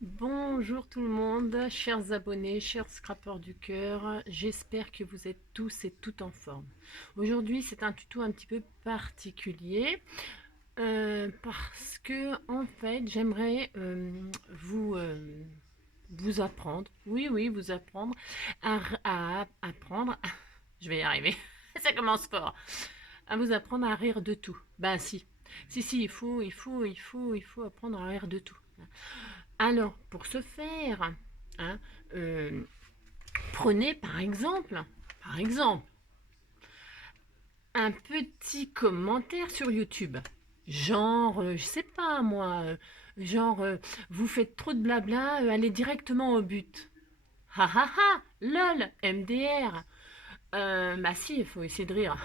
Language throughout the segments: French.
Bonjour tout le monde, chers abonnés, chers scrappeurs du cœur, j'espère que vous êtes tous et toutes en forme. Aujourd'hui c'est un tuto un petit peu particulier parce que en fait j'aimerais vous apprendre, oui vous apprendre à apprendre, je vais y arriver, ça commence fort, à vous apprendre à rire de tout. Ben si, il faut apprendre à rire de tout. Alors, pour ce faire, hein, euh, prenez par exemple, un petit commentaire sur YouTube. Genre, je sais pas moi, genre, vous faites trop de blabla, allez directement au but. Ha ha ha, lol, MDR. Bah si, il faut essayer de rire.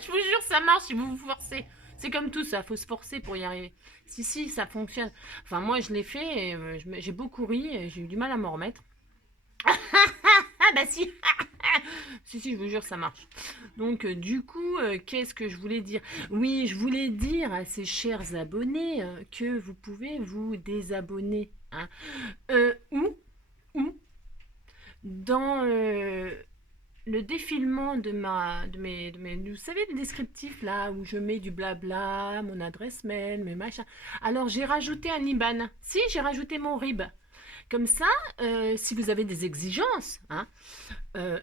Je vous jure, ça marche si vous vous forcez. C'est comme tout ça, faut se forcer pour y arriver. Si, ça fonctionne. Enfin, moi, je l'ai fait et j'ai beaucoup ri et j'ai eu du mal à m'en remettre. Ah bah si. Si, je vous jure, ça marche. Donc, du coup, qu'est-ce que je voulais dire? Oui, je voulais dire à ces chers abonnés que vous pouvez vous désabonner. Hein. Où dans le défilement vous savez, les descriptifs là où je mets du blabla, mon adresse mail, mes machins. Alors j'ai rajouté un IBAN. Si, j'ai rajouté mon RIB. Comme ça, si vous avez des exigences, hein,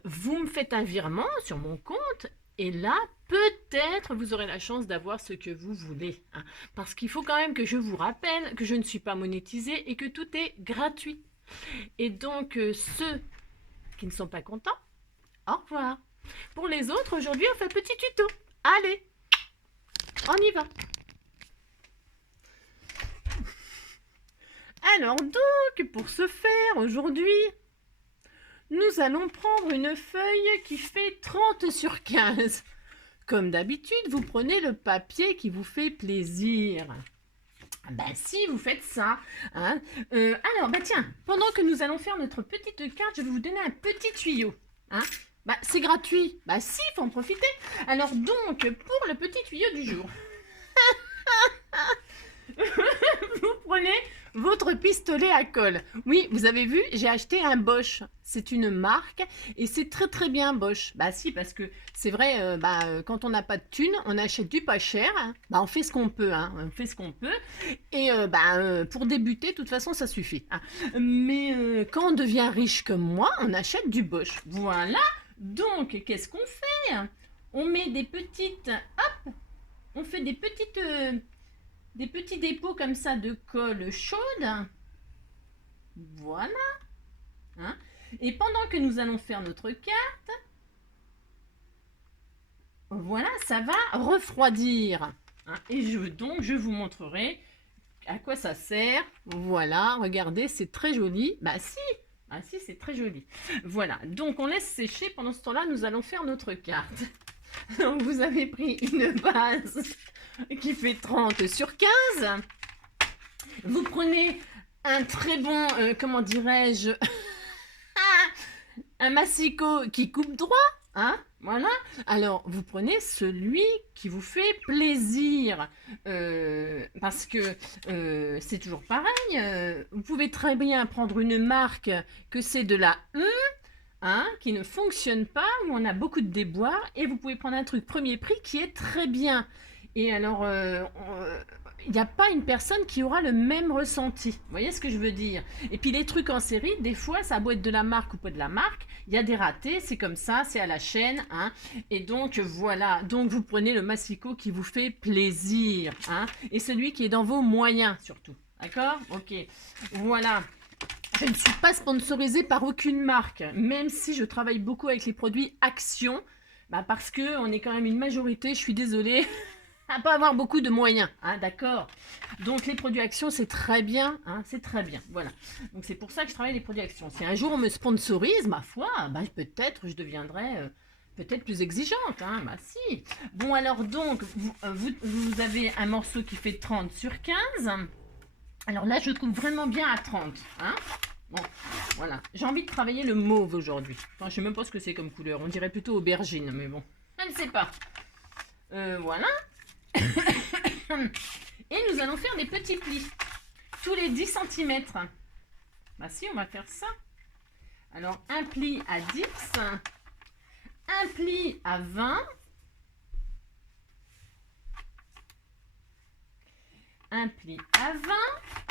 vous me faites un virement sur mon compte et là, peut-être vous aurez la chance d'avoir ce que vous voulez. Hein. Parce qu'il faut quand même que je vous rappelle que je ne suis pas monétisée et que tout est gratuit. Et donc, ceux qui ne sont pas contents, au revoir. Pour les autres, aujourd'hui, on fait petit tuto. Allez, on y va. Alors donc, pour ce faire, aujourd'hui, nous allons prendre une feuille qui fait 30 sur 15. Comme d'habitude, vous prenez le papier qui vous fait plaisir. Ben si, vous faites ça. Hein. Alors, bah tiens, pendant que nous allons faire notre petite carte, je vais vous donner un petit tuyau. Hein. Bah c'est gratuit. Bah si, faut en profiter. Alors donc, pour le petit tuyau du jour, vous prenez votre pistolet à colle. Oui, vous avez vu, j'ai acheté un Bosch. C'est une marque et c'est très très bien Bosch. Bah si, parce que c'est vrai, quand on n'a pas de thunes, on achète du pas cher. Hein. Bah on fait ce qu'on peut, hein. On fait ce qu'on peut. Et pour débuter, de toute façon, ça suffit. Hein. Mais quand on devient riche comme moi, on achète du Bosch. Voilà. Donc, qu'est-ce qu'on fait? On met des petites, hop, on fait des petits dépôts comme ça de colle chaude. Voilà. Hein. Et pendant que nous allons faire notre carte, voilà, ça va refroidir. Hein. Et je vous montrerai à quoi ça sert. Voilà, regardez, c'est très joli. Bah si, c'est très joli. Voilà, donc on laisse sécher. Pendant ce temps-là, nous allons faire notre carte. Donc vous avez pris une base qui fait 30 sur 15. Vous prenez un très bon, comment dirais-je, un massicot qui coupe droit. Hein, voilà. Alors, vous prenez celui qui vous fait plaisir. Parce que c'est toujours pareil. Vous pouvez très bien prendre une marque que c'est de la hein, qui ne fonctionne pas, où on a beaucoup de déboires. Et vous pouvez prendre un truc premier prix qui est très bien. Et alors, il n'y a pas une personne qui aura le même ressenti. Vous voyez ce que je veux dire? Et puis les trucs en série, des fois, ça a beau être de la marque ou pas de la marque, il y a des ratés, c'est comme ça, c'est à la chaîne. Hein. Et donc, voilà. Donc, vous prenez le massicot qui vous fait plaisir. Hein, et celui qui est dans vos moyens, surtout. D'accord? Ok. Voilà. Je ne suis pas sponsorisée par aucune marque, même si je travaille beaucoup avec les produits Action. Parce qu'on est quand même une majorité, je suis désolée, à pas avoir beaucoup de moyens, hein, d'accord. Donc les produits Action, c'est très bien, hein, c'est très bien, voilà. Donc c'est pour ça que je travaille les produits Action. Si un jour on me sponsorise, ma foi, peut-être je deviendrai peut-être plus exigeante, hein, si. Bon alors donc, vous avez un morceau qui fait 30 sur 15. Alors là, je trouve vraiment bien à 30, hein. Bon, voilà. J'ai envie de travailler le mauve aujourd'hui. Enfin, je sais même pas ce que c'est comme couleur. On dirait plutôt aubergine, mais bon. Je ne sais pas. Voilà. Et nous allons faire des petits plis. Tous les 10 cm. Bah si, on va faire ça. Alors, un pli à 10. Un pli à 20. Un pli à 20.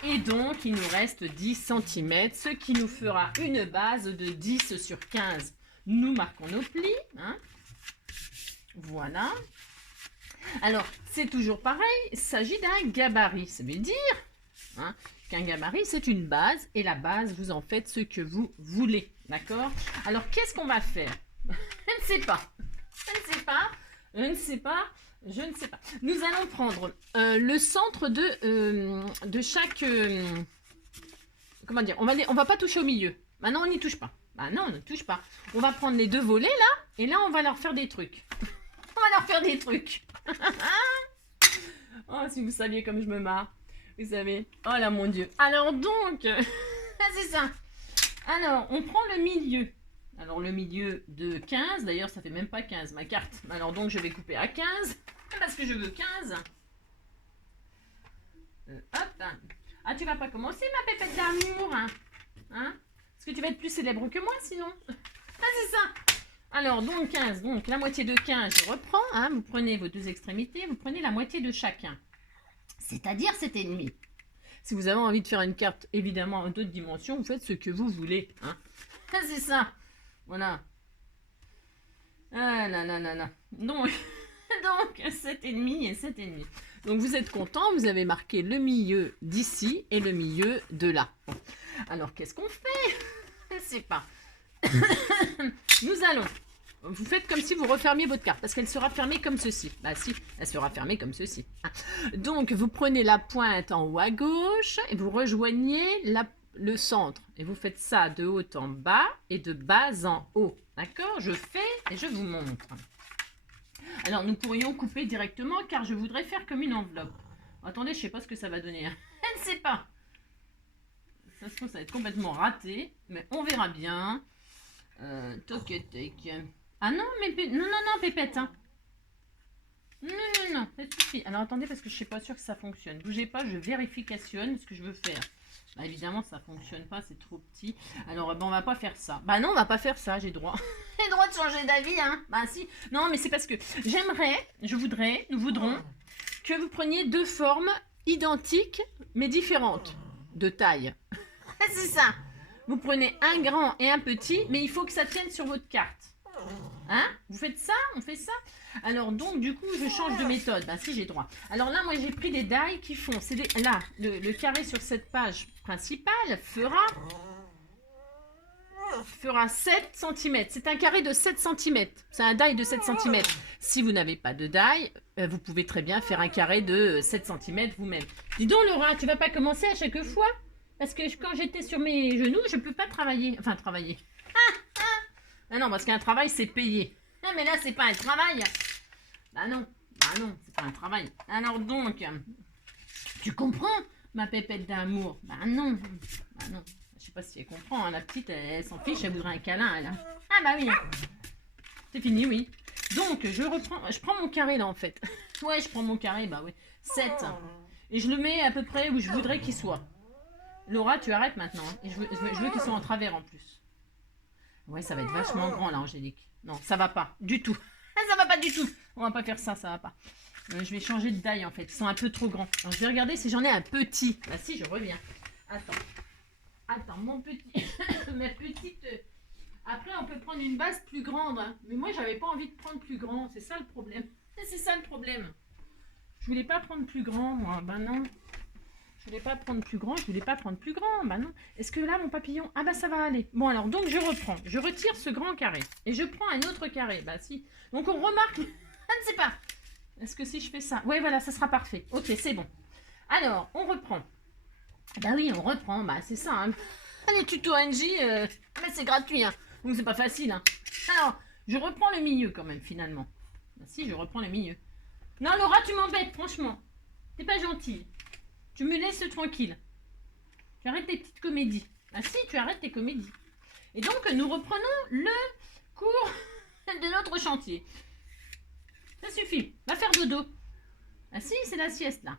Et donc, il nous reste 10 cm, ce qui nous fera une base de 10 sur 15. Nous marquons nos plis. Hein. Voilà. Alors, c'est toujours pareil, il s'agit d'un gabarit. Ça veut dire hein, qu'un gabarit, c'est une base. Et la base, vous en faites ce que vous voulez. D'accord? Alors, qu'est-ce qu'on va faire? Je ne sais pas. Je ne sais pas. Je ne sais pas. Je ne sais pas. Nous allons prendre le centre de chaque... comment dire? On va pas toucher au milieu. Maintenant, on n'y touche pas. Bah non, on ne touche pas. On va prendre les deux volets là. Et là, on va leur faire des trucs. On va leur faire des trucs. Oh, si vous saviez comme je me marre. Vous savez. Oh là, mon Dieu. Alors donc, c'est ça. Alors, on prend le milieu. Alors, le milieu de 15. D'ailleurs, ça fait même pas 15, ma carte. Alors donc, je vais couper à 15. Parce que je veux 15. Hop. Ah, tu vas pas commencer, ma pépette d'amour. Hein? Est-ce que tu vas être plus célèbre que moi, sinon? Ah, c'est ça. Alors, donc 15, donc la moitié de 15, je reprends. Hein, vous prenez vos deux extrémités, vous prenez la moitié de chacun. C'est-à-dire 7,5. Si vous avez envie de faire une carte, évidemment, en d'autres dimensions, vous faites ce que vous voulez. Hein. C'est ça. Voilà. Ah là là là là. Donc 7,5 et 7,5. Donc, vous êtes content, vous avez marqué le milieu d'ici et le milieu de là. Bon. Alors, qu'est-ce qu'on fait? Je ne sais pas. Nous allons... Vous faites comme si vous refermiez votre carte, parce qu'elle sera fermée comme ceci. Bah si, elle sera fermée comme ceci. Donc, vous prenez la pointe en haut à gauche, et vous rejoignez le centre. Et vous faites ça de haut en bas, et de bas en haut. D'accord? Je fais, et je vous montre. Alors, nous pourrions couper directement, car je voudrais faire comme une enveloppe. Attendez, je ne sais pas ce que ça va donner. Je ne sais pas. Ça se trouve, ça va être complètement raté, mais on verra bien. Toc, toc. Ah non, mais non, Pépette. Hein. Non, ça suffit. Alors attendez, parce que je ne suis pas sûre que ça fonctionne. Bougez pas, je vérificationne ce que je veux faire. Bah, évidemment, ça ne fonctionne pas, c'est trop petit. Alors, on va pas faire ça. Bah non, on va pas faire ça, j'ai droit. J'ai droit de changer d'avis, hein. Bah si. Non, mais c'est parce que nous voudrons que vous preniez deux formes identiques, mais différentes de taille. C'est ça. Vous prenez un grand et un petit, mais il faut que ça tienne sur votre carte. Hein? Vous faites ça? On fait ça? Alors donc du coup je change de méthode. Ben si, j'ai droit. Alors là moi j'ai pris des die qui font. Là le carré sur cette page principale fera 7 cm. C'est un carré de 7 cm. C'est un die de 7 cm. Si vous n'avez pas de die, vous pouvez très bien faire un carré de 7 cm vous-même. Dis donc Laura, tu vas pas commencer à chaque fois? Parce que quand j'étais sur mes genoux, je ne peux pas travailler. Enfin, travailler. Ah non, parce qu'un travail, c'est payé. Ah, mais là, c'est pas un travail. Bah non, c'est pas un travail. Alors donc, tu comprends, ma pépette d'amour? Bah non. Je sais pas si elle comprend. Hein. La petite, elle s'en fiche, elle voudrait un câlin, elle. Ah bah oui. C'est fini, oui. Donc, je prends mon carré, là, en fait. Ouais, je prends mon carré, bah oui. 7. Et je le mets à peu près où je voudrais qu'il soit. Laura, tu arrêtes maintenant. Hein. Et je veux qu'ils soient en travers en plus. Ouais, ça va être vachement grand là, Angélique. Non, ça va pas du tout. Ça va pas du tout. On va pas faire ça, ça va pas. Je vais changer de taille en fait. Ils sont un peu trop grands. Alors, je vais regarder si j'en ai un petit. Ah si, je reviens. Attends, mon petit. Ma petite. Après, on peut prendre une base plus grande. Hein. Mais moi, j'avais pas envie de prendre plus grand. C'est ça le problème. C'est ça le problème. Je voulais pas prendre plus grand, moi. Ben non. Je voulais pas prendre plus grand, bah non. Est-ce que là, mon papillon... Ah bah ça va aller. Bon alors, donc je reprends. Je retire ce grand carré. Et je prends un autre carré. Bah si. Donc on remarque... Je ne sais pas. Est-ce que si je fais ça... Ouais, voilà, ça sera parfait. Ok, c'est bon. Alors, on reprend. Bah oui, on reprend. Bah c'est ça. Hein. Les tutos NJ, mais c'est gratuit. Hein. Donc c'est pas facile. Hein. Alors, je reprends le milieu quand même, finalement. Bah si, je reprends le milieu. Non, Laura, tu m'embêtes, franchement. T'es pas gentille. Tu me laisses tranquille. Tu arrêtes tes petites comédies. Ah si, tu arrêtes tes comédies. Et donc, nous reprenons le cours de notre chantier. Ça suffit. Va faire dodo. Ah si, c'est la sieste, là.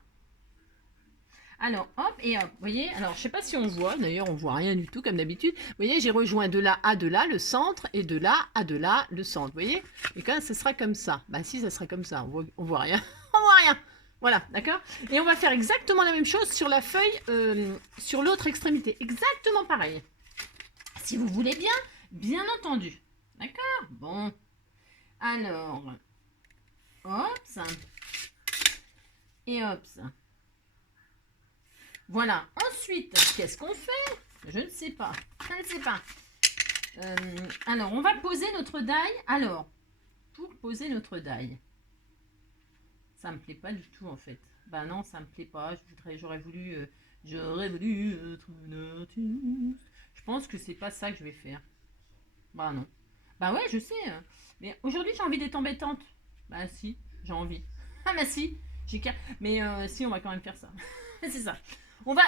Alors, hop, et hop, vous voyez, alors je sais pas si on voit, d'ailleurs on voit rien du tout comme d'habitude. Vous voyez, j'ai rejoint de là à de là le centre, et de là à de là le centre, vous voyez. Et quand ce sera comme ça, bah si, ça sera comme ça, on voit rien, on voit rien. Voilà, d'accord. Et on va faire exactement la même chose sur la feuille, sur l'autre extrémité, exactement pareil. Si vous voulez bien entendu. D'accord. Bon, alors, hop, ça. Et hop, ça. Voilà. Ensuite, qu'est-ce qu'on fait? Je ne sais pas. Je ne sais pas. Alors, on va poser notre die. Alors, pour poser notre die, ça me plaît pas du tout en fait. Bah non, ça me plaît pas. J'aurais voulu être un artiste. Je pense que c'est pas ça que je vais faire. Bah non. Bah ouais, je sais. Mais aujourd'hui, j'ai envie d'être embêtante. Bah si, j'ai envie. Ah bah si, mais si, on va quand même faire ça. C'est ça. On va,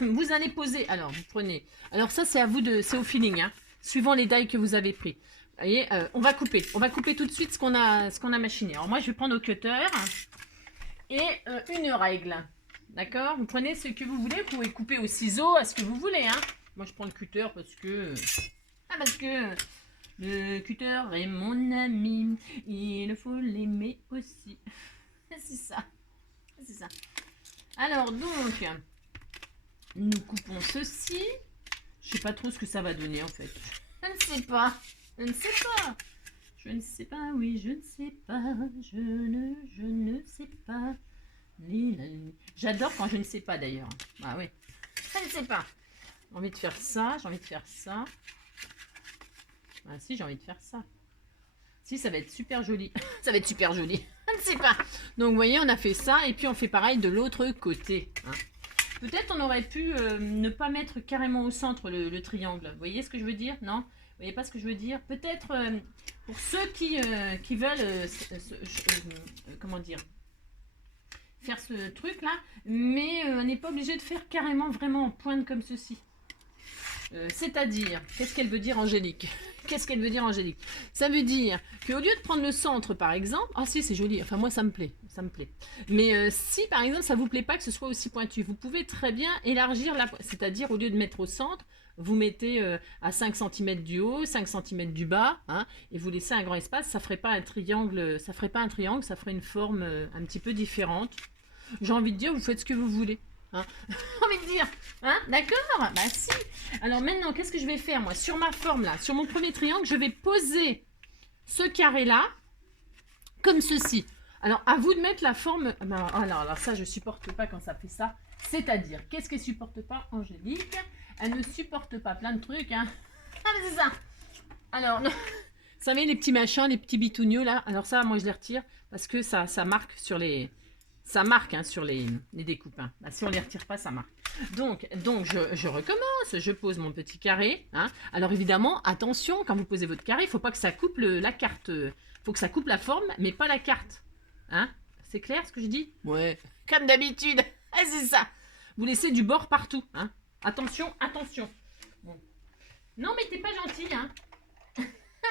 vous allez poser. Alors, vous prenez. Alors ça, c'est à vous de, c'est au feeling, hein, suivant les die que vous avez pris. Vous voyez, on va couper. On va couper tout de suite ce qu'on a machiné. Alors moi, je vais prendre au cutter et une règle. D'accord. Vous prenez ce que vous voulez. Vous pouvez couper au ciseau, à ce que vous voulez. Hein. Moi, je prends le cutter parce que le cutter est mon ami. Il faut l'aimer aussi. C'est ça. C'est ça. Alors donc, nous coupons ceci. Je sais pas trop ce que ça va donner en fait. Je ne sais pas. Je ne sais pas. Je ne sais pas, oui, je ne sais pas. Je ne sais pas. J'adore quand je ne sais pas d'ailleurs. Ah oui. Je ne sais pas. J'ai envie de faire ça, j'ai envie de faire ça. Ah si, j'ai envie de faire ça. Si, ça va être super joli. Ça va être super joli. Je ne sais pas. Donc, vous voyez, on a fait ça. Et puis, on fait pareil de l'autre côté. Hein. Peut-être on aurait pu ne pas mettre carrément au centre le triangle. Vous voyez ce que je veux dire? Non? Vous voyez pas ce que je veux dire? Peut-être pour ceux qui veulent, comment dire, faire ce truc-là. Mais on n'est pas obligé de faire carrément vraiment en pointe comme ceci. C'est-à-dire, qu'est-ce qu'elle veut dire Angélique? Qu'est-ce qu'elle veut dire Angélique? Ça veut dire qu'au lieu de prendre le centre par exemple, ah si c'est joli, enfin moi ça me plaît, mais si par exemple ça vous plaît pas que ce soit aussi pointu, vous pouvez très bien élargir c'est-à-dire au lieu de mettre au centre, vous mettez à 5 cm du haut, 5 cm du bas, hein, et vous laissez un grand espace, ça ferait pas un triangle, ça ferait une forme un petit peu différente. J'ai envie de dire, vous faites ce que vous voulez. Hein. Envie de dire, hein, d'accord? Bah si. Alors maintenant, qu'est-ce que je vais faire moi? Sur ma forme là, sur mon premier triangle, je vais poser ce carré là, comme ceci. Alors à vous de mettre la forme. Ben, alors ça, je supporte pas quand ça fait ça. C'est-à-dire, qu'est-ce qu'elle supporte pas, Angélique? Elle ne supporte pas plein de trucs, hein. Ah mais c'est ça. Alors, non. Ça met les petits machins, les petits bitouniaux là. Alors ça, moi je les retire parce que ça marque sur les. Ça marque hein, sur les découpes. Hein. Bah, si on ne les retire pas, ça marque. Donc je recommence. Je pose mon petit carré. Hein. Alors évidemment, attention, quand vous posez votre carré, il ne faut pas que ça coupe la carte. Il faut que ça coupe la forme, mais pas la carte. Hein. C'est clair ce que je dis? Ouais. Comme d'habitude. Ah, c'est ça. Vous laissez du bord partout. Hein. Attention, attention. Bon. Non, mais t'es pas gentil. Hein.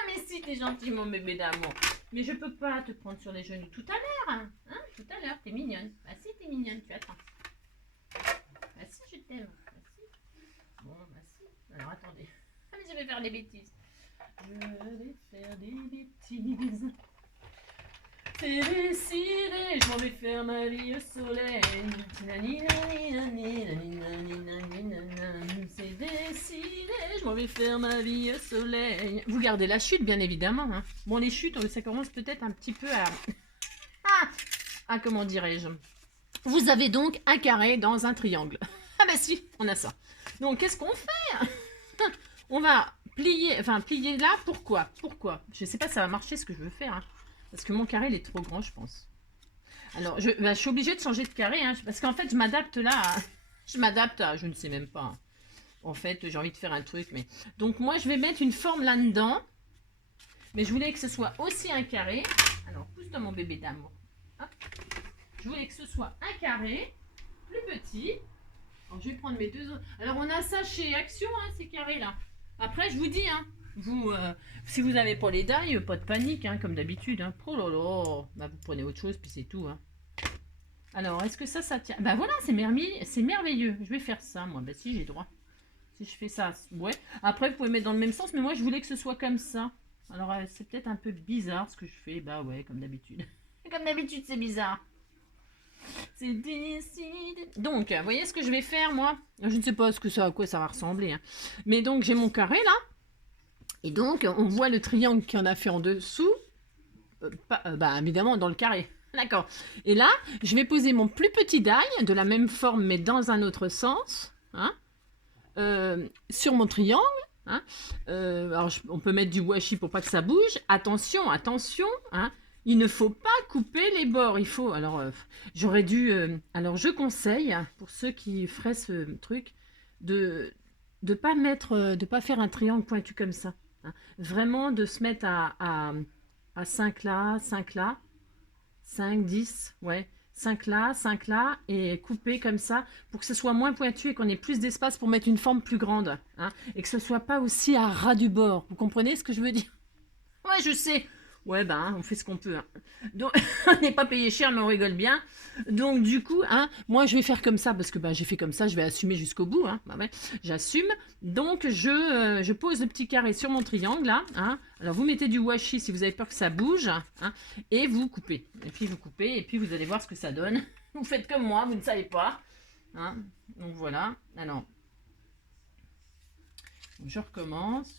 Mais si, t'es gentil, mon bébé d'amour. Mais je peux pas te prendre sur les genoux tout à l'heure. Hein, tout à l'heure, t'es mignonne. Bah si, t'es mignonne, tu attends. Bah si, je t'aime. Bah si. Bon, bah si. Alors, attendez. Ah, mais je vais faire des bêtises. Je vais faire des bêtises. C'est décidé, je m'en vais faire ma vie au soleil. C'est décidé, je m'en vais faire ma vie au soleil. Vous gardez la chute, bien évidemment. Hein. Bon, les chutes, ça commence peut-être un petit peu à comment dirais-je? Vous avez donc un carré dans un triangle. Ah bah si, on a ça. Donc, qu'est-ce qu'on fait? On va plier là, pourquoi? Je sais pas si ça va marcher ce que je veux faire. Hein. Parce que mon carré, il est trop grand, je pense. Alors, je suis obligée de changer de carré. Hein, parce qu'en fait, je m'adapte là. Je m'adapte à... Je ne sais même pas. En fait, j'ai envie de faire un truc. Mais donc, moi, je vais mettre une forme là-dedans. Mais je voulais que ce soit aussi un carré. Alors, pousse-toi, mon bébé d'amour. Je voulais que ce soit un carré. Plus petit. Alors, je vais prendre mes deux autres. Alors, on a ça chez Action, hein, ces carrés-là. Après, je vous dis, hein. Vous, si vous n'avez pas les die, pas de panique, hein, comme d'habitude. Hein. Oh là là, bah, vous prenez autre chose, puis c'est tout. Hein. Alors, est-ce que ça tient? Bah voilà, c'est merveilleux. Je vais faire ça, moi. Bah si, j'ai droit. Si je fais ça, ouais. Après, vous pouvez mettre dans le même sens, mais moi, je voulais que ce soit comme ça. Alors, c'est peut-être un peu bizarre ce que je fais. Bah ouais, comme d'habitude. Comme d'habitude, c'est bizarre. C'est décidé. Donc, vous voyez ce que je vais faire, moi? Je ne sais pas à quoi ça va ressembler. Hein. Mais donc, j'ai mon carré, là. Et donc, on voit le triangle qu'il y en a fait en dessous. Bah, évidemment, dans le carré. D'accord. Et là, je vais poser mon plus petit die, de la même forme, mais dans un autre sens. Hein, sur mon triangle. Hein. Alors, on peut mettre du washi pour pas que ça bouge. Attention, attention. Hein. Il ne faut pas couper les bords. Il faut. Alors, j'aurais dû. Alors, je conseille pour ceux qui feraient ce truc de pas faire un triangle pointu comme ça. Hein. Vraiment de se mettre à 5 là, 5 là, 5, 10, ouais. 5 là, et couper comme ça, pour que ce soit moins pointu et qu'on ait plus d'espace pour mettre une forme plus grande. Hein, et que ce soit pas aussi à ras du bord. Vous comprenez ce que je veux dire? Ouais, je sais. Ouais, ben, on fait ce qu'on peut. Hein. Donc, on n'est pas payé cher, mais on rigole bien. Donc, du coup, hein, moi, je vais faire comme ça, parce que j'ai fait comme ça, je vais assumer jusqu'au bout. Hein, ouais, j'assume. Donc, je pose le petit carré sur mon triangle, là. Hein. Alors, vous mettez du washi si vous avez peur que ça bouge. Hein, et vous coupez. Et puis, vous coupez, et puis vous allez voir ce que ça donne. Vous faites comme moi, vous ne savez pas. Hein. Donc, voilà. Alors, je recommence.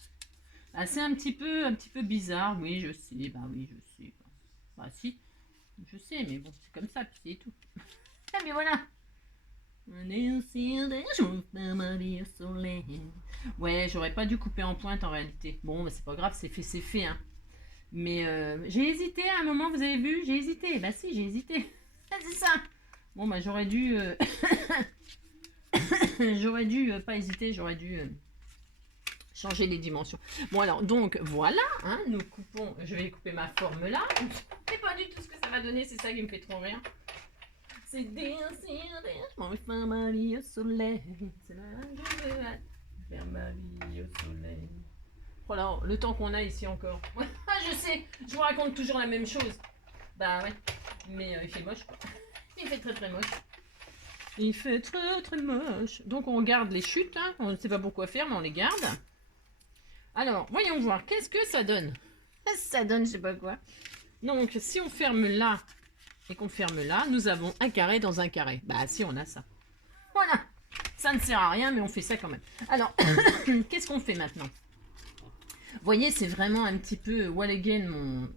Ah, c'est un petit peu bizarre, oui, je sais, oui, je sais. Bah si, je sais, mais bon, c'est comme ça, puis c'est tout. Ah, mais voilà. Ouais, j'aurais pas dû couper en pointe en réalité. Bon, bah, c'est pas grave, c'est fait, hein. Mais j'ai hésité à un moment, vous avez vu, j'ai hésité. Bah si, j'ai hésité. Ah, c'est ça. Bon, bah j'aurais dû... j'aurais dû pas hésiter, j'aurais dû... changer les dimensions. Bon alors, donc voilà, hein, nous coupons, je vais couper ma forme là. C'est pas du tout ce que ça va donner, c'est ça qui me fait trop rire. C'est je m'en vais faire ma vie au soleil. C'est là que je veux faire ma vie au soleil. Voilà, le temps qu'on a ici encore. Ah, je sais, je vous raconte toujours la même chose. Bah ouais, mais il fait moche quoi. Il fait très très moche. Il fait très très moche. Donc on garde les chutes, hein. On ne sait pas pourquoi faire, mais on les garde. Alors, voyons voir, qu'est-ce que ça donne? Ça donne je sais pas quoi. Donc, si on ferme là et qu'on ferme là, nous avons un carré dans un carré. Bah si, on a ça. Voilà, ça ne sert à rien, mais on fait ça quand même. Alors, qu'est-ce qu'on fait maintenant? Vous voyez, c'est vraiment un petit peu wall again, mon...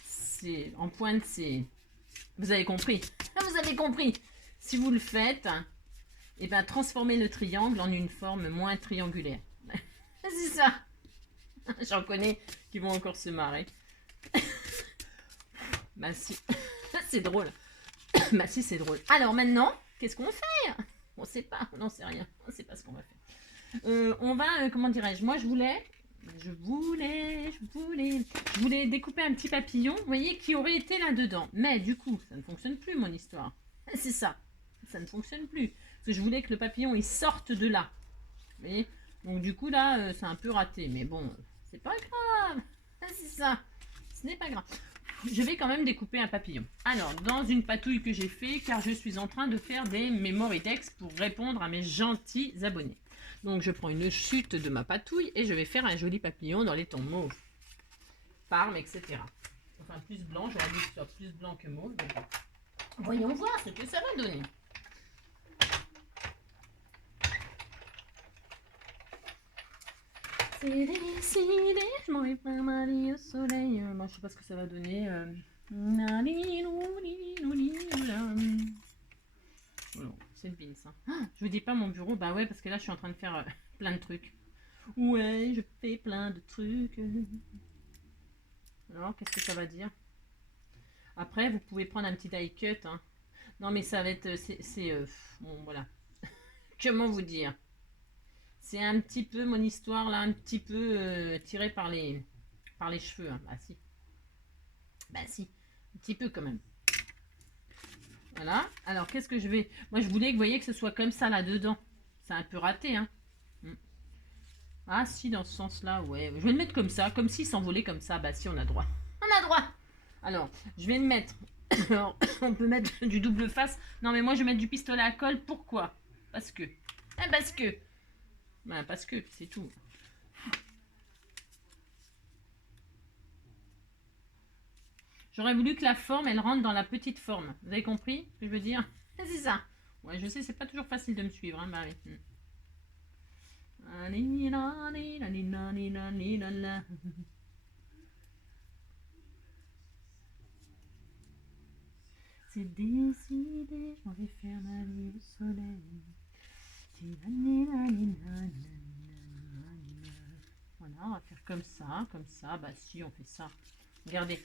C'est en pointe, c'est... Vous avez compris? Vous avez compris? Si vous le faites, et ben transformez le triangle en une forme moins triangulaire. C'est ça. J'en connais qui vont encore se marrer. Bah si. C'est drôle. Bah si, c'est drôle. Alors maintenant, qu'est-ce qu'on fait? On sait pas, on n'en sait rien. On sait pas ce qu'on va faire. On va, comment dirais-je? Moi, je voulais découper un petit papillon, vous voyez, qui aurait été là-dedans. Mais du coup, ça ne fonctionne plus, mon histoire. C'est ça. Ça ne fonctionne plus. Parce que je voulais que le papillon, il sorte de là. Vous voyez? Donc du coup là, c'est un peu raté, mais bon, c'est pas grave, c'est ça, ce n'est pas grave. Je vais quand même découper un papillon. Alors, dans une patouille que j'ai fait, car je suis en train de faire des memory decks pour répondre à mes gentils abonnés. Donc je prends une chute de ma patouille et je vais faire un joli papillon dans les tons mauve, parme, etc. Enfin plus blanc, j'aurais dit que ce soit plus blanc que mauve. Donc, voyons voir ce que ça va donner. Je m'en vais faire ma vie au soleil. Bon, je sais pas ce que ça va donner. C'est le beans. Hein. Je vous dis pas mon bureau. Bah ouais, parce que là, je suis en train de faire plein de trucs. Ouais, je fais plein de trucs. Alors, qu'est-ce que ça va dire? Après, vous pouvez prendre un petit die cut. Hein. Non, mais ça va être... bon, voilà. Comment vous dire? C'est un petit peu mon histoire là, un petit peu tirée par les cheveux. Hein. Bah si. Bah si. Un petit peu quand même. Voilà. Alors qu'est-ce que je vais... Moi je voulais que vous voyez que ce soit comme ça là-dedans. C'est un peu raté. Hein. Ah si, dans ce sens-là, ouais. Je vais le mettre comme ça, comme s'il s'envolait comme ça. Bah si, on a droit. On a droit. Alors, je vais le mettre Alors, on peut mettre du double face. Non, mais moi, je vais mettre du pistolet à colle. Pourquoi? Parce que. Parce que. Ben, parce que, c'est tout. J'aurais voulu que la forme, elle rentre dans la petite forme. Vous avez compris ce que je veux dire? C'est ça. Ouais, je sais, c'est pas toujours facile de me suivre. Hein, bah oui. C'est décidé, je m'en vais faire ma vie au soleil. Voilà, on va faire comme ça, comme ça. Bah si, on fait ça. Regardez.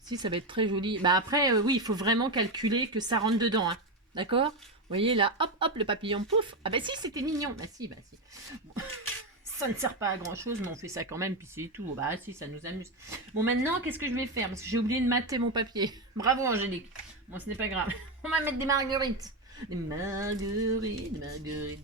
Si, ça va être très joli. Bah après, oui, il faut vraiment calculer que ça rentre dedans. Hein. D'accord? Vous voyez là, hop, hop, le papillon, pouf. Ah bah si, c'était mignon. Bah si, bah si. Bon. Ça ne sert pas à grand chose, mais on fait ça quand même, puis c'est tout. Bah si, ça nous amuse. Bon, maintenant, qu'est-ce que je vais faire? Parce que j'ai oublié de mater mon papier. Bravo, Angélique. Bon, ce n'est pas grave. On va mettre des marguerites. Des marguerites,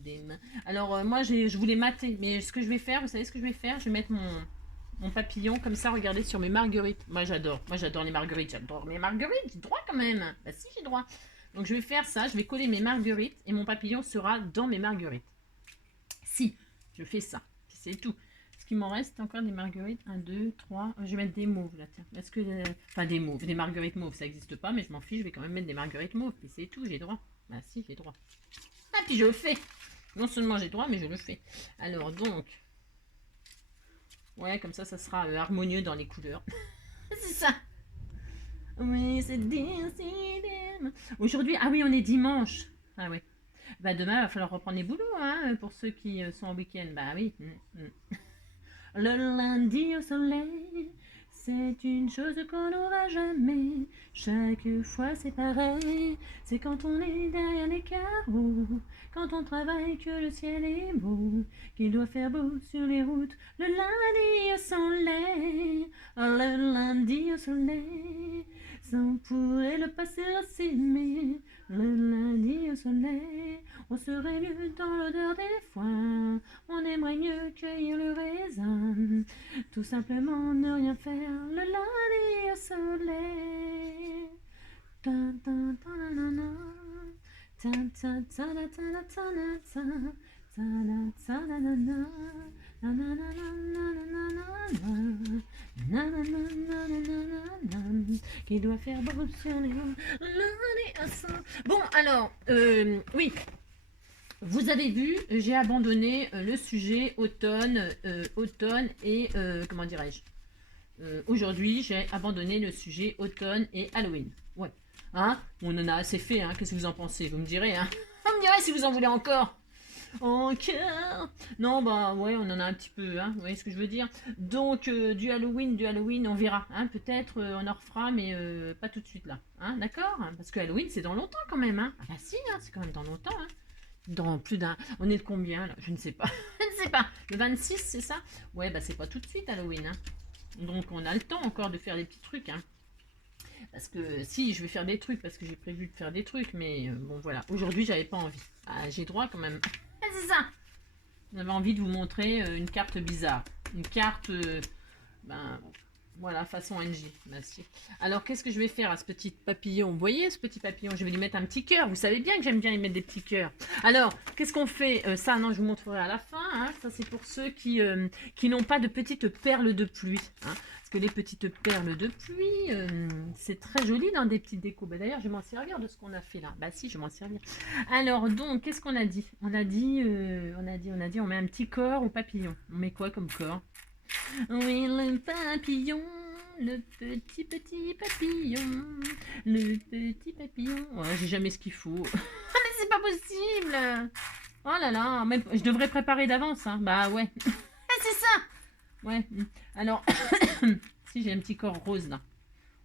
des Alors, moi, je voulais mater. Mais ce que je vais faire, vous savez ce que je vais faire? Je vais mettre mon papillon comme ça, regardez, sur mes marguerites. Moi, j'adore les marguerites. J'adore mes marguerites. J'ai droit quand même. Bah si, j'ai droit. Donc, je vais faire ça. Je vais coller mes marguerites et mon papillon sera dans mes marguerites. Si, je fais ça. C'est tout. Ce qu'il m'en reste encore des marguerites. 1, 2, 3. Je vais mettre des mauves là. Tiens. Est-ce que. Enfin, des mauves. Des marguerites mauves, ça n'existe pas, mais je m'en fiche. Je vais quand même mettre des marguerites mauves. Puis c'est tout. J'ai droit. Bah si, j'ai droit. Ah, puis je le fais. Non seulement j'ai droit, mais je le fais. Alors, donc. Ouais, comme ça sera harmonieux dans les couleurs. C'est ça. Oui, c'est décidé. Aujourd'hui, ah oui, on est dimanche. Ah oui. Bah demain, il va falloir reprendre les boulots, hein, pour ceux qui sont en week-end. Bah oui. Le lundi au soleil, c'est une chose qu'on n'aura jamais. Chaque fois c'est pareil. C'est quand on est derrière les carreaux, quand on travaille que le ciel est beau, qu'il doit faire beau sur les routes. Le lundi au soleil, le lundi au soleil, on pourrait le passer à s'aimer. Le lundi au soleil, on serait mieux dans l'odeur des foins. On aimerait mieux cueillir le raisin. Tout simplement ne rien faire. Le lundi au soleil. Tan, tan, tan, nanana. Tan, tan, tan, tan, tan, tan, tan, tan, nanana. Qui doit faire beau sur les Bon, alors, oui, vous avez vu, j'ai abandonné le sujet automne, automne et, comment dirais-je, aujourd'hui, j'ai abandonné le sujet automne et Halloween. Ouais, hein, on en a assez fait, hein, qu'est-ce que vous en pensez? Vous me direz, hein. Vous me direz si vous en voulez encore. Encore. Non, bah ouais, on en a un petit peu, hein, vous voyez ce que je veux dire. Donc, du Halloween, on verra, hein, peut-être on en refera, mais pas tout de suite là, hein, d'accord? Parce que Halloween, c'est dans longtemps quand même, hein. Ah bah si, hein, c'est quand même dans longtemps, hein. Dans plus d'un... On est de combien là? Je ne sais pas. Je ne sais pas. Le 26, c'est ça? Ouais, bah c'est pas tout de suite Halloween, hein. Donc on a le temps encore de faire des petits trucs, hein. Parce que si, je vais faire des trucs, parce que j'ai prévu de faire des trucs, mais bon voilà. Aujourd'hui, j'avais pas envie. Ah, j'ai droit quand même. C'est ça. J'avais envie de vous montrer une carte bizarre. Une carte, ben, voilà, façon NG. Merci. Alors, qu'est-ce que je vais faire à ce petit papillon? Vous voyez ce petit papillon? Je vais lui mettre un petit cœur. Vous savez bien que j'aime bien y mettre des petits cœurs. Alors, qu'est-ce qu'on fait? Ça, non, je vous montrerai à la fin. Hein. Ça, c'est pour ceux qui n'ont pas de petites perles de pluie. Hein. Parce que les petites perles de pluie, c'est très joli dans des petites décos. Bah, d'ailleurs, je vais m'en servir de ce qu'on a fait là. Bah si, je vais m'en servir. Alors, donc, qu'est-ce qu'on a dit? On a dit, on met un petit corps au papillon. On met quoi comme corps? Oui, le papillon, le petit papillon, le petit papillon. Ouais, j'ai jamais ce qu'il faut. Mais c'est pas possible. Oh là là, même, je devrais préparer d'avance. Hein. Bah ouais, c'est ça. Ouais. Alors, si j'ai un petit corps rose là.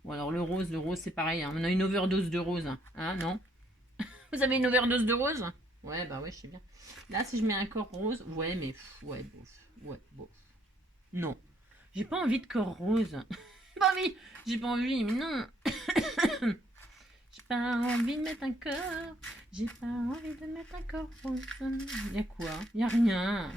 Bon alors le rose c'est pareil. Hein. On a une overdose de rose. Hein, non? Vous avez une overdose de rose? Ouais, bah ouais, je sais bien. Là, si je mets un corps rose, ouais, mais ouais, bof. Ouais, bof. Non. J'ai pas envie de corps rose. J'ai pas envie. J'ai pas envie, mais non. J'ai pas envie de mettre un corps. J'ai pas envie de mettre un corps rose. Y'a quoi? Y'a rien.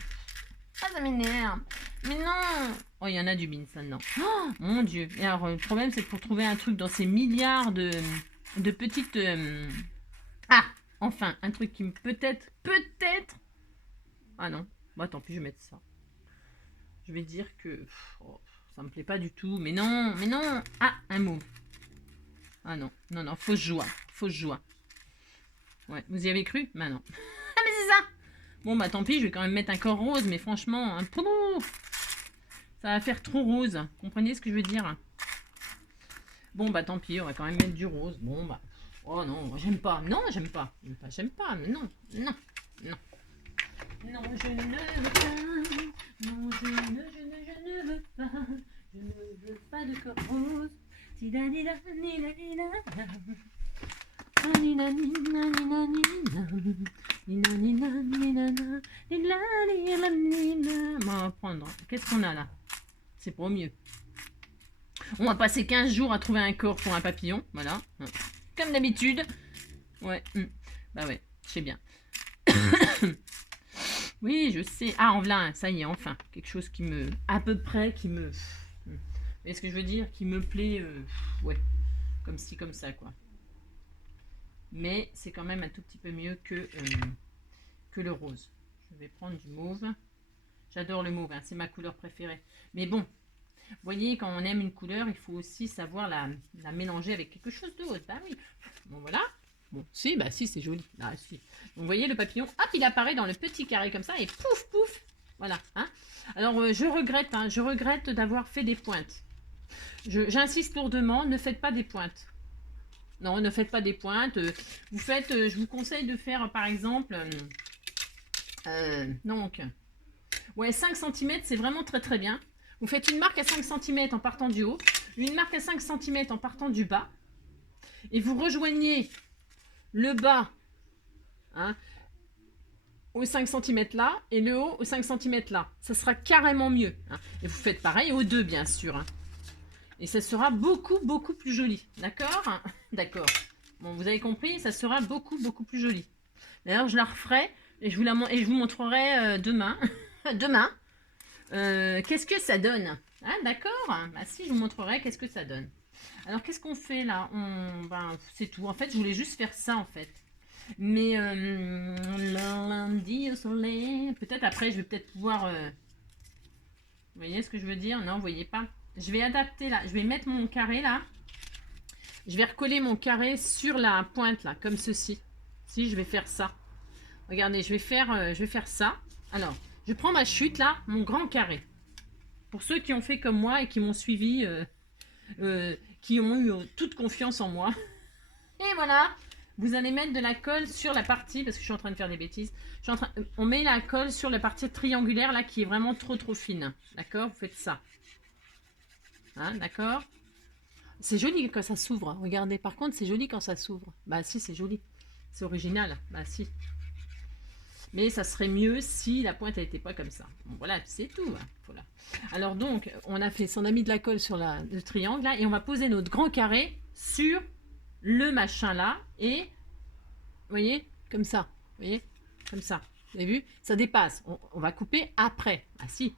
Ah, ça m'énerve. Mais non. Oh, il y en a du beans là-dedans. Oh, mon Dieu. Et alors, le problème, c'est que pour trouver un truc dans ces milliards de petites... Ah, enfin, un truc qui me peut-être... Ah non. Bah, tant pis, je vais mettre ça. Je vais dire que... Oh, ça me plaît pas du tout. Mais non, mais non. Ah, un mot. Ah non, non, non, fausse joie. Fausse joie. Ouais, vous y avez cru? Bah non. Ah, mais c'est ça. Bon, bah tant pis, je vais quand même mettre un corps rose, mais franchement, un ça va faire trop rose. Comprenez ce que je veux dire? Bon, bah tant pis, on va quand même mettre du rose. Bon, bah... Oh non, j'aime pas. Non, j'aime pas. J'aime pas, mais non, non, non. Non, je ne veux pas. Non, je ne veux pas. Je ne veux pas de corps rose. Bon, on va prendre. Qu'est-ce qu'on a là? C'est pour mieux. On va passer 15 jours à trouver un corps pour un papillon. Voilà. Comme d'habitude. Ouais. Bah ouais, je sais bien. Oui, je sais. Ah, en voilà un, ça y est, enfin. Quelque chose qui me... À peu près, qui me... Vous voyez ce que je veux dire? Qui me plaît, ouais. Comme ci, comme ça, quoi. Mais c'est quand même un tout petit peu mieux que le rose. Je vais prendre du mauve. J'adore le mauve, hein, c'est ma couleur préférée. Mais bon, vous voyez, quand on aime une couleur, il faut aussi savoir la mélanger avec quelque chose d'autre. Bah oui. Bon, voilà. Bon, si, bah si, c'est joli. Ah, si. Donc, vous voyez, le papillon, hop, il apparaît dans le petit carré comme ça, et pouf, pouf. Voilà. Hein. Alors, je regrette d'avoir fait des pointes. J'insiste lourdement, ne faites pas des pointes. Non, ne faites pas des pointes. Vous faites, je vous conseille de faire, par exemple, donc, ouais, 5 cm, c'est vraiment très très bien. Vous faites une marque à 5 cm en partant du haut, une marque à 5 cm en partant du bas, et vous rejoignez le bas hein, au 5 cm là, et le haut au 5 cm là. Ça sera carrément mieux. Hein. Et vous faites pareil aux deux, bien sûr. Hein. Et ça sera beaucoup, beaucoup plus joli. D'accord? D'accord. Bon, vous avez compris, ça sera beaucoup, beaucoup plus joli. D'ailleurs, je la referai et je vous montrerai demain. Demain. Qu'est-ce que ça donne? Ah, d'accord. Bah, si, je vous montrerai qu'est-ce que ça donne. Alors, qu'est-ce qu'on fait là? Ben, c'est tout. En fait, je voulais juste faire ça, en fait. Mais lundi au soleil... Peut-être après, je vais peut-être pouvoir... Vous voyez ce que je veux dire? Non, vous voyez pas? Je vais adapter là. Je vais mettre mon carré là. Je vais recoller mon carré sur la pointe là, comme ceci. Si, je vais faire ça. Regardez, je vais faire ça. Alors, je prends ma chute là, mon grand carré. Pour ceux qui ont fait comme moi et qui m'ont suivi, qui ont eu toute confiance en moi. Et voilà, vous allez mettre de la colle sur la partie, parce que je suis en train de faire des bêtises. On met la colle sur la partie triangulaire là qui est vraiment trop trop fine. D'accord? Vous faites ça. Hein, d'accord? C'est joli quand ça s'ouvre. Regardez, par contre, c'est joli quand ça s'ouvre. Bah si, c'est joli. C'est original. Bah si. Mais ça serait mieux si la pointe n'était pas comme ça. Bon, voilà, c'est tout. Hein. Voilà. Alors donc, on a mis de la colle sur le triangle là, et on va poser notre grand carré sur le machin là, et vous voyez, comme ça. Vous voyez, comme ça. Vous avez vu? Ça dépasse. On va couper après. Ah si.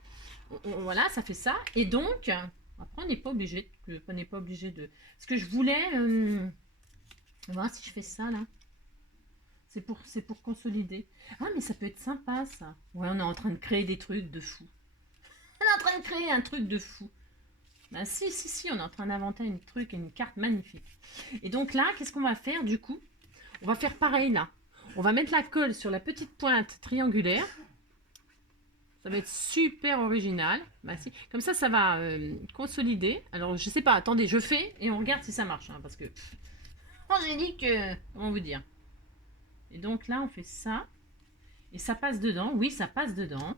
Voilà, ça fait ça. Et donc, après, on n'est pas obligé de... Ce que je voulais... on va voir si je fais ça là. C'est pour consolider. Ah, mais ça peut être sympa, ça. Ouais, on est en train de créer des trucs de fou. On est en train de créer un truc de fou. Ben si, on est en train d'inventer une carte magnifique. Et donc là, qu'est-ce qu'on va faire du coup? On va faire pareil là. On va mettre la colle sur la petite pointe triangulaire. Ça va être super original. Ben si. Comme ça, ça va consolider. Alors, je sais pas, attendez, je fais et on regarde si ça marche. Hein, parce que... Angélique, comment vous dire? Et donc là, on fait ça. Et ça passe dedans. Oui, ça passe dedans.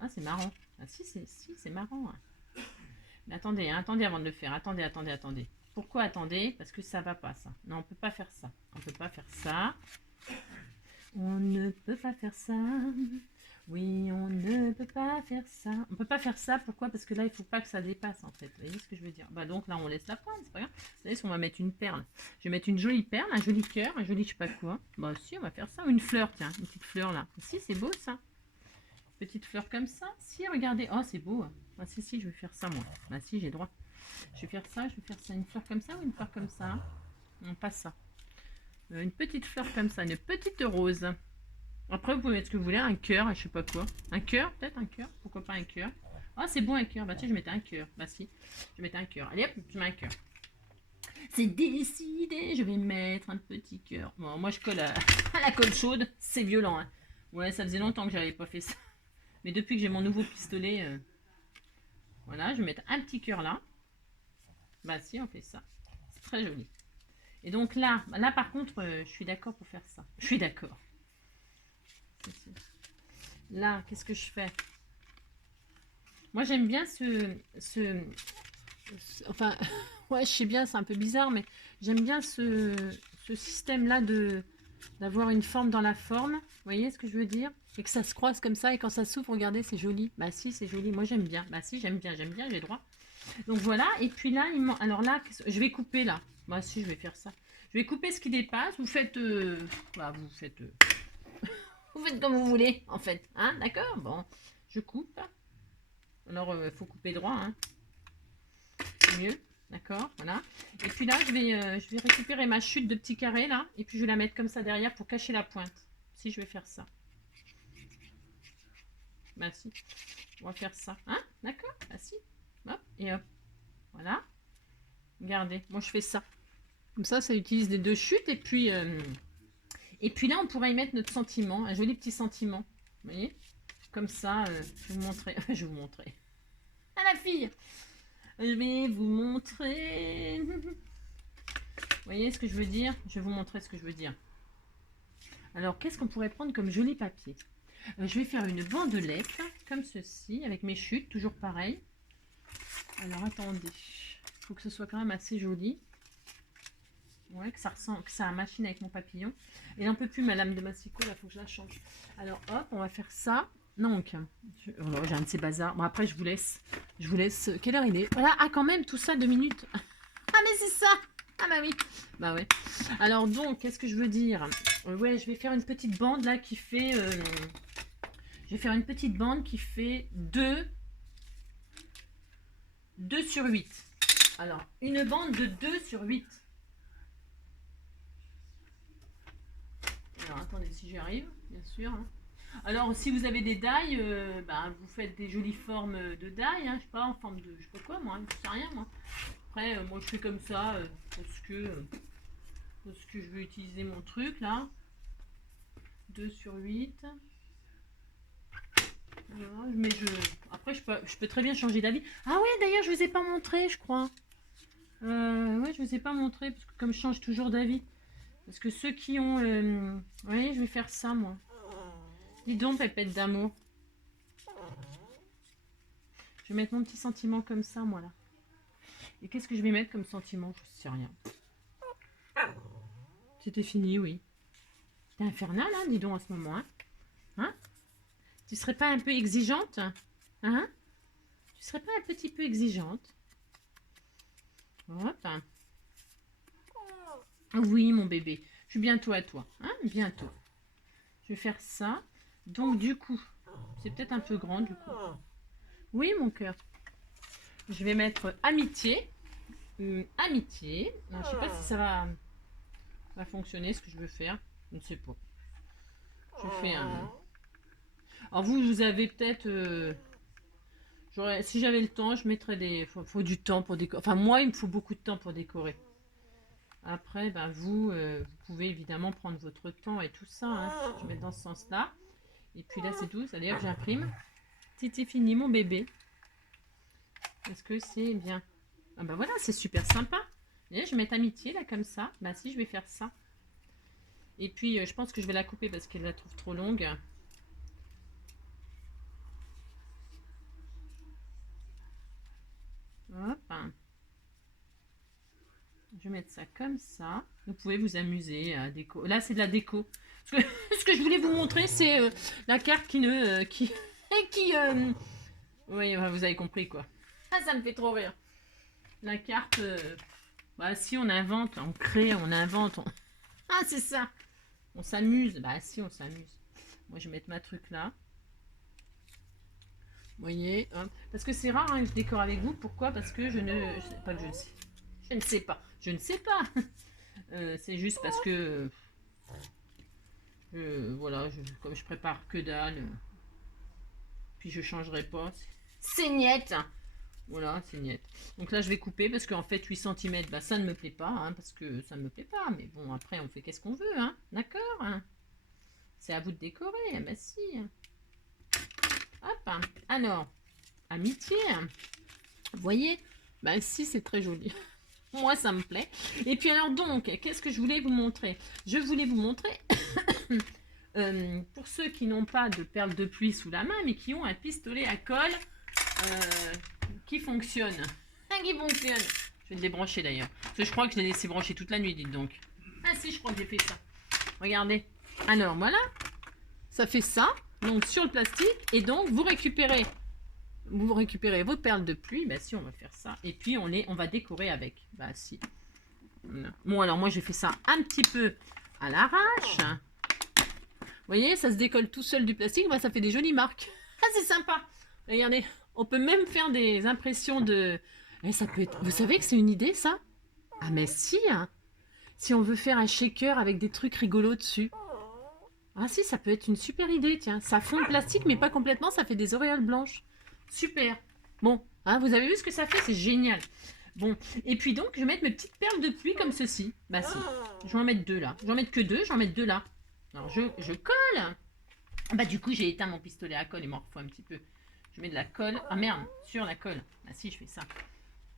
Ah, c'est marrant. Ah, si, c'est marrant. Hein. Mais attendez, hein, attendez avant de le faire. Attendez. Pourquoi attendez? Parce que ça va pas, ça. Non, on peut pas faire ça. On peut pas faire ça. On ne peut pas faire ça. Oui, on ne peut pas faire ça. On peut pas faire ça. Pourquoi? Parce que là, il faut pas que ça dépasse, en fait. Vous voyez ce que je veux dire? Bah donc là, on laisse la pointe, c'est pas grave. Vous savez, on va mettre une perle. Je vais mettre une jolie perle, un joli cœur, un joli je sais pas quoi. Bah si, on va faire ça. Ou une fleur, tiens, une petite fleur là. Si, c'est beau ça. Petite fleur comme ça. Si, regardez. Oh, c'est beau. Ah, si, je vais faire ça, moi. Bah, si, j'ai droit. Je vais faire ça, je vais faire ça. Une fleur comme ça ou une fleur comme ça? Non, pas ça. Une petite fleur comme ça, une petite rose. Après, vous pouvez mettre ce que vous voulez, un cœur, je sais pas quoi. Un cœur, peut-être un cœur. Pourquoi pas un cœur? Ah, c'est bon un cœur. Bah, tiens, je mettais un cœur. Bah, si, je mettais un cœur. Allez, hop, je mets un cœur. C'est décidé, je vais mettre un petit cœur. Bon, moi, je colle à la colle chaude. C'est violent, hein. Ouais, ça faisait longtemps que j'avais pas fait ça. Mais depuis que j'ai mon nouveau pistolet, voilà, je vais mettre un petit cœur là. Bah, si, on fait ça. C'est très joli. Et donc là par contre, je suis d'accord pour faire ça. Je suis d'accord. Là, qu'est-ce que je fais? Moi, j'aime bien enfin, ouais, je sais bien, c'est un peu bizarre, mais j'aime bien ce système-là d'avoir une forme dans la forme. Vous voyez ce que je veux dire? Et que ça se croise comme ça, et quand ça s'ouvre, regardez, c'est joli. Bah si, c'est joli. Moi, j'aime bien. Bah si, j'aime bien, j'ai droit. Donc voilà, et puis là, alors là, je vais couper là. Bah si, je vais faire ça. Je vais couper ce qui dépasse. Vous faites, bah, vous faites comme vous voulez, en fait. Hein, d'accord? Bon, je coupe. Alors, faut couper droit, hein. C'est mieux, d'accord? Voilà. Et puis là, je vais récupérer ma chute de petits carrés là, et puis je vais la mettre comme ça derrière pour cacher la pointe. Si, je vais faire ça. Bah si, on va faire ça. Hein, d'accord? Bah si. Hop, et hop. Voilà. Regardez, moi je fais ça. Comme ça utilise les deux chutes. Et puis là, on pourra y mettre notre sentiment. Un joli petit sentiment. Vous voyez? Comme ça, je vais vous montrer. Je vais vous montrer. À la fille! Je vais vous montrer. Vous voyez ce que je veux dire? Je vais vous montrer ce que je veux dire. Alors, qu'est-ce qu'on pourrait prendre comme joli papier? Je vais faire une bandelette, comme ceci, avec mes chutes, toujours pareil. Alors, attendez. Il faut que ce soit quand même assez joli. Ouais, que ça ressemble, que ça machine avec mon papillon. Et un peu plus ma lame de massicot, là, il faut que je la change. Alors, hop, on va faire ça. Donc, oh, j'ai un de ces bazars. Bon, après, je vous laisse. Quelle heure il est? Voilà, ah, quand même, tout ça, 2 minutes. Ah, mais c'est ça! Ah, bah oui. Bah ouais. Alors, donc, qu'est-ce que je veux dire? Ouais, je vais faire une petite bande, là, qui fait... je vais faire une petite bande qui fait 2 sur 8. Alors, une bande de 2 sur 8. Alors, attendez, si j'y arrive, bien sûr. Hein. Alors, si vous avez des dailles, bah, vous faites des jolies formes de dailles, hein, je sais pas, en forme de, je sais pas quoi, moi, je sais rien, moi. Après, moi, je fais comme ça, parce que je veux utiliser mon truc, là. 2 sur 8. Voilà, mais après, je peux très bien changer d'avis. Ah ouais, d'ailleurs, je vous ai pas montré, je crois. Ouais, je vous ai pas montré, parce que comme je change toujours d'avis. Parce que ceux qui ont... oui, je vais faire ça, moi. Dis donc, pépette d'amour. Je vais mettre mon petit sentiment comme ça, moi, là. Et qu'est-ce que je vais mettre comme sentiment? Je sais rien. C'était fini, oui. T'es infernal, hein, dis donc, en ce moment, hein. Hein? Tu serais pas un peu exigeante? Hein? Tu serais pas un petit peu exigeante? Hop. Oui, mon bébé. Je suis bientôt à toi. Hein? Bientôt. Je vais faire ça. Donc, du coup, c'est peut-être un peu grand, du coup. Oui, mon cœur. Je vais mettre amitié. Amitié. Alors, je sais pas si ça va fonctionner, ce que je veux faire. Je ne sais pas. Je fais un... Alors, vous avez peut-être... si j'avais le temps, je mettrais des... Faut du temps pour décorer. Enfin, moi, il me faut beaucoup de temps pour décorer. Après, ben, vous pouvez évidemment prendre votre temps et tout ça. Hein. Je vais mettre dans ce sens-là. Et puis là, c'est tout. Allez, hop, j'imprime. C'est fini, mon bébé. Est-ce que c'est bien? Ah ben voilà, c'est super sympa. Et je vais mettre amitié, là, comme ça. Bah si, je vais faire ça. Et puis, je pense que je vais la couper parce qu'elle la trouve trop longue. Hop. Je vais mettre ça comme ça. Vous pouvez vous amuser à déco. Là, c'est de la déco. Ce que je voulais vous montrer, c'est la carte qui ne... Oui, vous avez compris, quoi. Ah, ça me fait trop rire. La carte... bah, si on invente, on crée, on invente. Ah, c'est ça. On s'amuse. Bah, si, on s'amuse. Moi, je vais mettre ma truc là. Vous voyez, hop. Parce que c'est rare hein, que je décore avec vous. Pourquoi? Parce que je ne... Pas que je ne sais. Je ne sais pas. Je ne sais pas. C'est juste parce que... voilà, comme je prépare que dalle, puis je changerai pas. C'est niette. Voilà, c'est niette. Donc là, je vais couper parce qu'en fait, 8 cm, bah, ça ne me plaît pas, hein, parce que ça ne me plaît pas. Mais bon, après, on fait qu'est-ce qu'on veut, hein. D'accord hein. C'est à vous de décorer, bah si. Hop, hein. Alors, amitié. Vous voyez? Bah si, c'est très joli. Moi, ça me plaît. Et puis alors donc, qu'est-ce que je voulais vous montrer? Je voulais vous montrer, pour ceux qui n'ont pas de perles de pluie sous la main, mais qui ont un pistolet à colle qui fonctionne. Qui fonctionne. Je vais le débrancher d'ailleurs. Parce que je crois que je l'ai laissé brancher toute la nuit, dites donc. Ah si, je crois que j'ai fait ça. Regardez. Alors voilà. Ça fait ça. Donc sur le plastique. Et donc vous récupérez vos perles de pluie. Bah si, on va faire ça. Et puis on va décorer avec. Bah si. Bon alors moi j'ai fait ça un petit peu à l'arrache. Vous voyez, ça se décolle tout seul du plastique. Bah ça fait des jolies marques. Ah c'est sympa. Regardez. On peut même faire des impressions de... Et ça peut être... Vous savez que c'est une idée, ça? Ah, mais si, hein. Si on veut faire un shaker avec des trucs rigolos dessus. Ah si, ça peut être une super idée, tiens. Ça fond le plastique, mais pas complètement, ça fait des auréoles blanches. Super. Bon, hein, vous avez vu ce que ça fait? C'est génial. Bon, et puis donc, je vais mettre mes petites perles de pluie comme ceci. Bah si, je vais en mettre deux là. Je vais en mettre que deux, je vais en mettre deux là. Alors, je colle. Bah du coup, j'ai éteint mon pistolet à colle, il m'en faut un petit peu. Je mets de la colle. Ah merde, sur la colle. Ah si, je fais ça.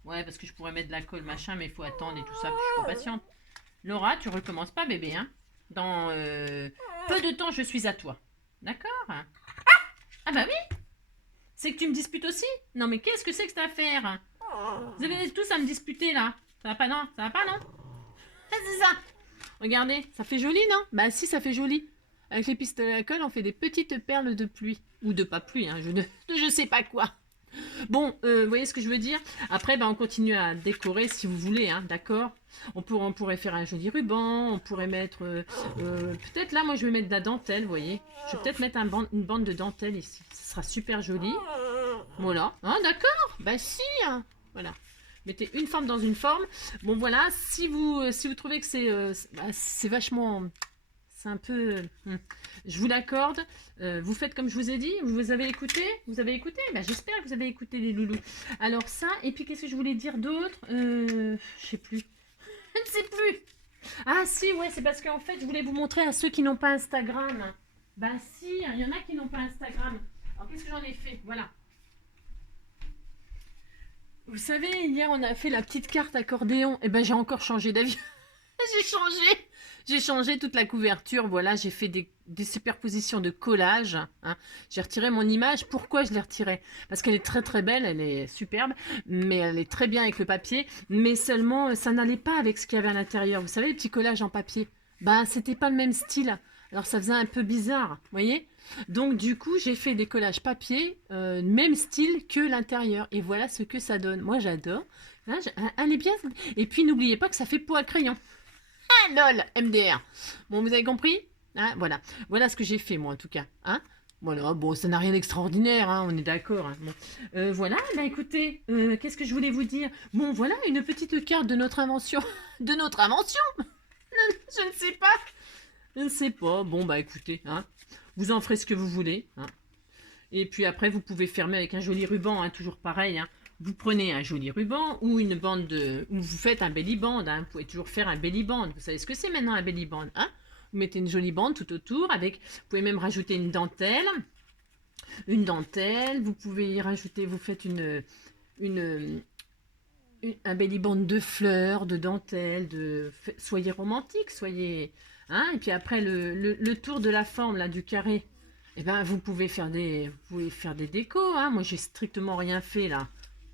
Ouais, parce que je pourrais mettre de la colle, machin, mais il faut attendre et tout ça. Puis je suis pas patiente. Laura, tu recommences pas, bébé. Hein. Dans peu de temps, je suis à toi. D'accord? Ah bah oui. C'est que tu me disputes aussi? Non, mais qu'est-ce que c'est que cette affaire? Vous avez tous à me disputer, là. Ça va pas, non? Ça va pas, non? Ah, c'est ça. Regardez, ça fait joli, non? Bah si, ça fait joli. Avec les pistolets à colle, on fait des petites perles de pluie. Ou de pas pluie, hein, je sais pas quoi. Bon, vous voyez ce que je veux dire? Après, ben, on continue à décorer si vous voulez, hein, d'accord? On pourrait faire un joli ruban, on pourrait mettre... peut-être là, moi, je vais mettre de la dentelle, vous voyez? Je vais peut-être mettre une bande de dentelle ici. Ce sera super joli. Voilà. Hein, d'accord? Bah si, hein. Voilà. Mettez une forme dans une forme. Bon, voilà. Si vous trouvez que c'est vachement... C'est un peu... Je vous l'accorde. Vous faites comme je vous ai dit. Vous avez écouté? Vous avez écouté? Ben, j'espère que vous avez écouté les loulous. Alors ça, et puis qu'est-ce que je voulais dire d'autre? Je sais plus. Je ne sais plus. Ah si, ouais, c'est parce qu'en fait, je voulais vous montrer à ceux qui n'ont pas Instagram. Ben si, il y en a qui n'ont pas Instagram. Alors qu'est-ce que j'en ai fait? Voilà. Vous savez, hier, on a fait la petite carte accordéon. Et ben j'ai encore changé d'avis. J'ai changé toute la couverture, voilà, j'ai fait des superpositions de collage. Hein. J'ai retiré mon image. Pourquoi je l'ai retirée? Parce qu'elle est très très belle, elle est superbe, mais elle est très bien avec le papier. Mais seulement, ça n'allait pas avec ce qu'il y avait à l'intérieur. Vous savez, les petits collages en papier, bah c'était pas le même style. Alors ça faisait un peu bizarre, vous voyez? Donc du coup, j'ai fait des collages papier, même style que l'intérieur. Et voilà ce que ça donne. Moi j'adore. Hein, elle est bien. Et puis n'oubliez pas que ça fait peau à crayon. Ah lol, MDR. Bon, vous avez compris? Hein, voilà. Voilà ce que j'ai fait, moi, en tout cas. Hein, voilà, bon, ça n'a rien d'extraordinaire, hein, on est d'accord. Hein. Bon. Voilà, bah écoutez, qu'est-ce que je voulais vous dire? Bon, voilà, une petite carte de notre invention. De notre invention? Je ne sais pas. Je ne sais pas. Bon, bah écoutez, hein, vous en ferez ce que vous voulez. Hein. Et puis après, vous pouvez fermer avec un joli ruban, hein, toujours pareil. Hein. Vous prenez un joli ruban ou une bande de... ou vous faites un belly band. Hein. Vous pouvez toujours faire un belly band. Vous savez ce que c'est maintenant un belly band. Hein, vous mettez une jolie bande tout autour. Avec... Vous pouvez même rajouter une dentelle. Une dentelle. Vous pouvez y rajouter... Vous faites un belly band de fleurs, de dentelle. Soyez romantique. Soyez... Hein, et puis après, le tour de la forme là, du carré. Eh ben, vous pouvez faire des décos. Hein. Moi, j'ai strictement rien fait là.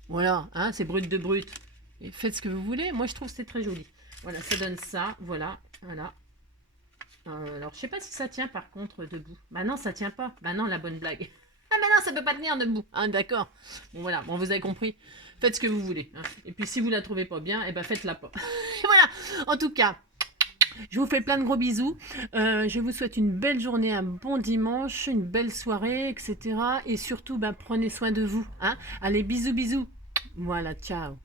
Voilà, hein, c'est brut de brut. Et faites ce que vous voulez. Moi, je trouve que c'est très joli. Voilà, ça donne ça. Voilà, voilà. Alors, je sais pas si ça tient par contre debout. Bah non, ça tient pas. Bah non, la bonne blague. Ah bah non, ça peut pas tenir debout. Hein, d'accord. Bon, voilà, bon, vous avez compris. Faites ce que vous voulez. Hein. Et puis, si vous la trouvez pas bien, eh ben, faites-la pas. Voilà, en tout cas. Je vous fais plein de gros bisous. Je vous souhaite une belle journée, un bon dimanche, une belle soirée, etc. Et surtout, ben, prenez soin de vous. Hein. Allez, bisous, bisous. Voilà, ciao.